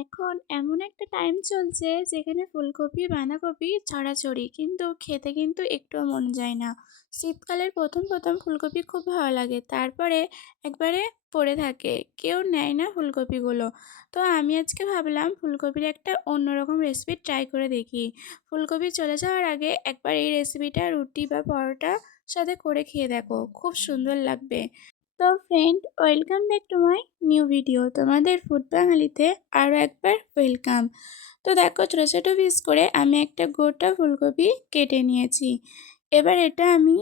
এখন এমন একটা টাইম চলছে যেখানে ফুলকপি বাঁধাকপি ছড়াছড়ি, কিন্তু খেতে কিন্তু একটুও মন যায় না। শীতকালের প্রথম প্রথম ফুলকপি খুব ভালো লাগে, তারপরে একবারে পড়ে থাকে, কেউ নেয় না ফুলকপিগুলো। তো আমি আজকে ভাবলাম ফুলকপির একটা অন্যরকম রেসিপি ট্রাই করে দেখি। ফুলকপি চলে যাওয়ার আগে একবার এই রেসিপিটা রুটি বা পরোটার সাথে করে খেয়ে দেখো, খুব সুন্দর লাগবে। তো friend, welcome back to my new video. তোমাদের ফুড বাঙালিতে আরও একবার ওয়েলকাম। তো দেখো, ছোটো ছোটো পিস করে আমি একটা গোটা ফুলকপি কেটে নিয়েছি। এবার এটা আমি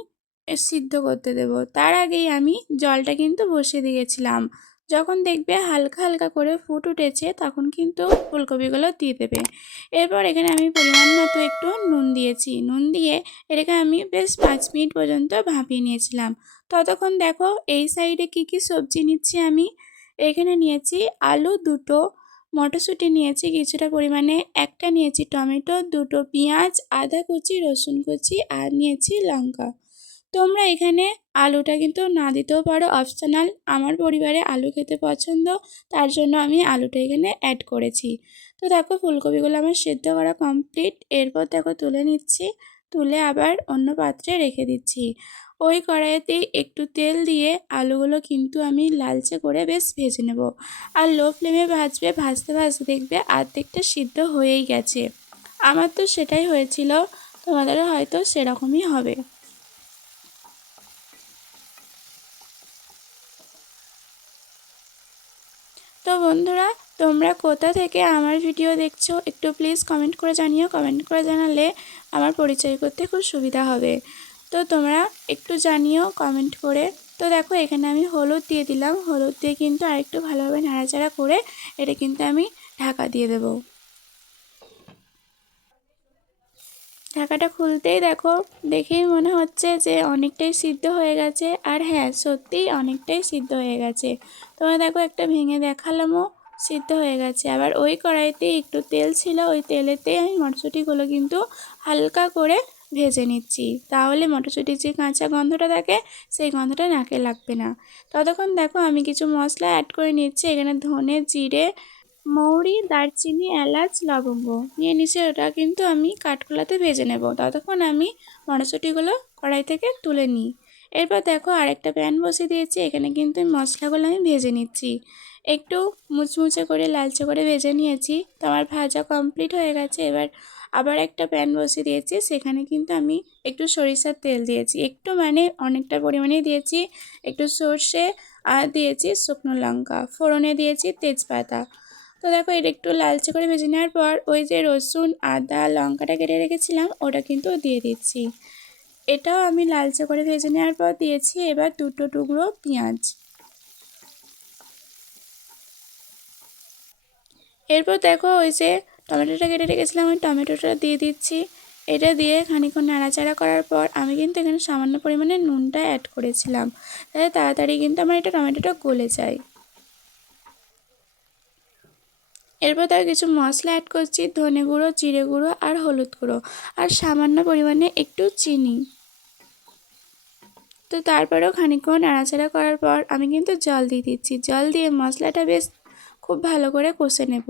সিদ্ধ করতে দেব। তার আগেই আমি জলটা কিন্তু বসিয়ে দিয়েছিলাম। যখন দেখবে হালকা হালকা করে ফুট উঠেছে তখন কিন্তু ফুলকপিগুলো দিয়ে দেবে। এরপর এখানে আমি পরিমাণ মতো একটু নুন দিয়েছি। নুন দিয়ে এটাকে আমি বেশ 5 মিনিট পর্যন্ত ভাপিয়ে নিয়েছিলাম। ততক্ষণ দেখো এই সাইডে কি কি সবজি নিচ্ছি আমি। এখানে নিয়েছি আলু দুটো, মটরশুঁটি নিয়েছি কিছুটা পরিমাণে, একটা নিয়েছি টমেটো, দুটো পেঁয়াজ, আদা কুচি, রসুন কুচি, আর নিয়েছি লঙ্কা। তোমরা এখানে আলুটা কিন্তু না দিতেও পারো, অপশনাল। আমার পরিবারে আলু খেতে পছন্দ, তার জন্য আমি আলুটা এখানে অ্যাড করেছি। তো দেখো ফুলকপিগুলো আমার সিদ্ধ করা কমপ্লিট। এরপর দেখো তুলে নিচ্ছি, তুলে আবার অন্য পাত্রে রেখে দিচ্ছি। ওই কড়াইতেই একটু তেল দিয়ে আলুগুলো কিন্তু আমি লালচে করে বেশ ভেজে নেব। আর লো ফ্লেমে ভাজবে, ভাজতে ভাজতে দেখবে অর্ধেকটা সিদ্ধ হয়েই গেছে। আমার তো সেটাই হয়েছিল, তোমাদেরও হয়তো সেরকমই হবে। তো বন্ধুরা, তোমরা কোথা থেকে আমার ভিডিও দেখছো একটু প্লিজ কমেন্ট করে জানিও। কমেন্ট করে জানালে আমার পরিচয় করতে খুব সুবিধা হবে। তো তোমরা একটু জানিও কমেন্ট করে। তো দেখো এখানে আমি হলুদ দিয়ে দিলাম। হলুদ দিয়ে কিন্তু আরেকটু ভালোভাবে নাড়াচাড়া করে এটা কিন্তু আমি ঢাকা দিয়ে দেবো। ঢাকাটা খুলতেই দেখো, দেখেই মনে হচ্ছে যে অনেকটাই সিদ্ধ হয়ে গেছে। আর হ্যাঁ, সত্যিই অনেকটাই সিদ্ধ হয়ে গেছে। তোমরা দেখো একটা ভেঙে দেখালামও, সিদ্ধ হয়ে গেছে। আবার ওই কড়াইতে একটু তেল ছিল, ওই তেলেতে আমি মটরশুঁটিগুলো কিন্তু হালকা করে ভেজে নিচ্ছি, তাহলে মটরশুঁটির যে কাঁচা গন্ধটা থাকে সেই গন্ধটা নাকে লাগবে না। ততক্ষণ দেখো আমি কিছু মশলা অ্যাড করে নিচ্ছি। এখানে ধনে, জিরে, মৌরি, দারচিনি, এলাচ, লবঙ্গ নিয়ে নিচে, ওটা কিন্তু আমি কাঠখোলাতে ভেজে নেব। ততক্ষণ আমি মটরশুঁটিগুলো কড়াই থেকে তুলে নিই। এরপর দেখো আরেকটা প্যান বসিয়ে দিয়েছি। এখানে কিন্তু মশলাগুলো আমি ভেজে নিচ্ছি, একটু মুচমুচে করে লালচে করে ভেজে নিয়েছি। তো আমার ভাজা কমপ্লিট হয়ে গেছে। এবার আবার একটা প্যান বসিয়ে দিয়েছি, সেখানে কিন্তু আমি একটু সরিষার তেল দিয়েছি, একটু মানে অনেকটা পরিমাণে দিয়েছি। একটু সর্ষে আর দিয়েছি শুকনো লঙ্কা, ফোড়নে দিয়েছি তেজপাতা। তো দেখো এটা একটু লালচে করে ভেজে নেওয়ার পর ওই যে রসুন, আদা, লঙ্কাটা কেটে রেখেছিলাম ওটা কিন্তু দিয়ে দিচ্ছি। এটাও আমি লালচে করে ভেজে নেওয়ার পর দিয়েছি এবার দুটো টুকরো পেঁয়াজ। এরপর দেখো ওই যে টমেটোটা কেটে রেখেছিলাম ওই টমেটোটা দিয়ে দিচ্ছি। এটা দিয়ে খানিকক্ষণ নাড়াচাড়া করার পর আমি কিন্তু এখানে সামান্য পরিমাণে নুনটা অ্যাড করেছিলাম, তাহলে তাড়াতাড়ি কিন্তু আমার এটা টমেটোটা গলে যায়। এরপর তার কিছু মশলা অ্যাড করছি, ধনে গুঁড়ো, জিরে গুঁড়ো আর হলুদ গুঁড়ো, আর সামান্য পরিমাণে একটু চিনি। তো তারপরেও খানিকক্ষণ নাড়াচাড়া করার পর আমি কিন্তু জল দিয়ে দিচ্ছি। জল দিয়ে মশলাটা বেশ খুব ভালো করে কষে নেব।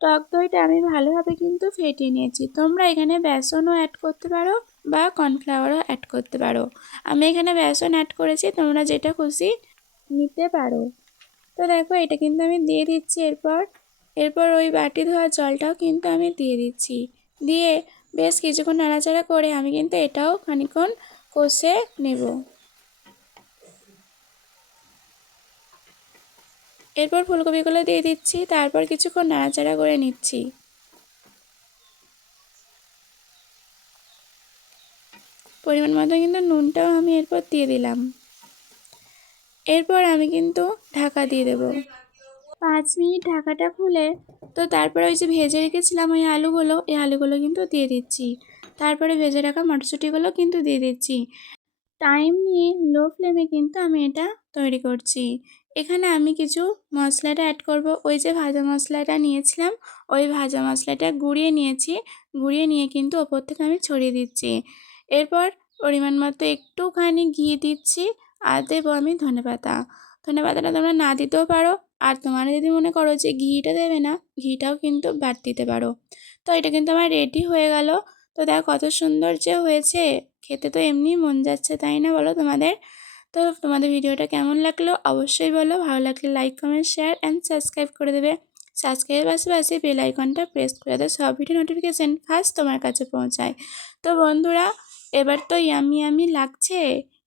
টক দইটা আমি ভালোভাবে কিন্তু ফেটিয়ে নিয়েছি। তোমরা এখানে বেসনও অ্যাড করতে পারো বা কর্নফ্লাওয়ারও অ্যাড করতে পারো। আমি এখানে বেসন অ্যাড করেছি, তোমরা যেটা খুশি নিতে পারো। তো দেখো এটা কিন্তু আমি দিয়ে দিচ্ছি। এরপর এরপর ওই বাটি ধোয়া জলটাও কিন্তু আমি দিয়ে দিচ্ছি। দিয়ে বেশ কিছুক্ষণ নাড়াচাড়া করে আমি কিন্তু এটাও খানিকক্ষণ কষে নেব। এরপর ফুলকপিগুলো দিয়ে দিচ্ছি, তারপর কিছুক্ষণ নাড়াচাড়া করে নিচ্ছি। পরিমাণ মতো কিন্তু নুনটাও আমি এরপর দিয়ে দিলাম। এরপর আমি কিন্তু ঢাকা দিয়ে দেব। 5 মিনিট ঢাকাটা খুলে তো তারপরে ওই যে ভেজে রেখেছিলাম ওই আলুগুলো, এই আলুগুলো কিন্তু দিয়ে দিচ্ছি। তারপরে ভেজে রাখা মটরশুঁটিগুলো কিন্তু দিয়ে দিচ্ছি। টাইম নিয়ে লো ফ্লেমে কিন্তু আমি এটা তৈরি করছি। এখানে আমি কিছু মশলাটা অ্যাড করব। ওই যে ভাজা মশলাটা নিয়েছিলাম, ওই ভাজা মশলাটা গুঁড়িয়ে নিয়েছি। গুঁড়িয়ে নিয়ে কিন্তু ওপর থেকে আমি ছড়িয়ে দিচ্ছি। এরপর পরিমাণ মতো একটুখানি ঘি দিচ্ছি, আর দেবো আমি ধনেপাতা। ধনেপাতাটা তোমরা না দিতেও পারো, আর তোমরা যদি মনে করো যে ঘিটা দেবে না, ঘিটাও কিন্তু বাদ দিতে পারো। তো এটা কিন্তু আমার রেডি হয়ে গেল। তো দেখো কত সুন্দর যে হয়েছে, খেতে তো এমনি মন যাচ্ছে, তাই না বলো তোমাদের? তো তোমাদের ভিডিওটা কেমন লাগলো অবশ্যই বলো, ভালো লাগলে like comment share and subscribe করে দেবে। সাবস্ক্রাইবের পাশাপাশি বেল আইকনটা প্রেস করে দাও, সব ভিডিও নোটিফিকেশান ফার্স্ট তোমার কাছে পৌঁছায়। তো বন্ধুরা, এবার তো ইয়ামি ইয়ামি লাগছে,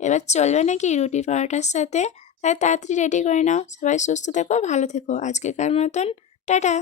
এবার চলবে নাকি রুটি পরোটার সাথে? তাই তাড়াতাড়ি রেডি করে নাও। সবাই সুস্থ থেকো, ভালো থেকো, আজকেকার মতন টাটা।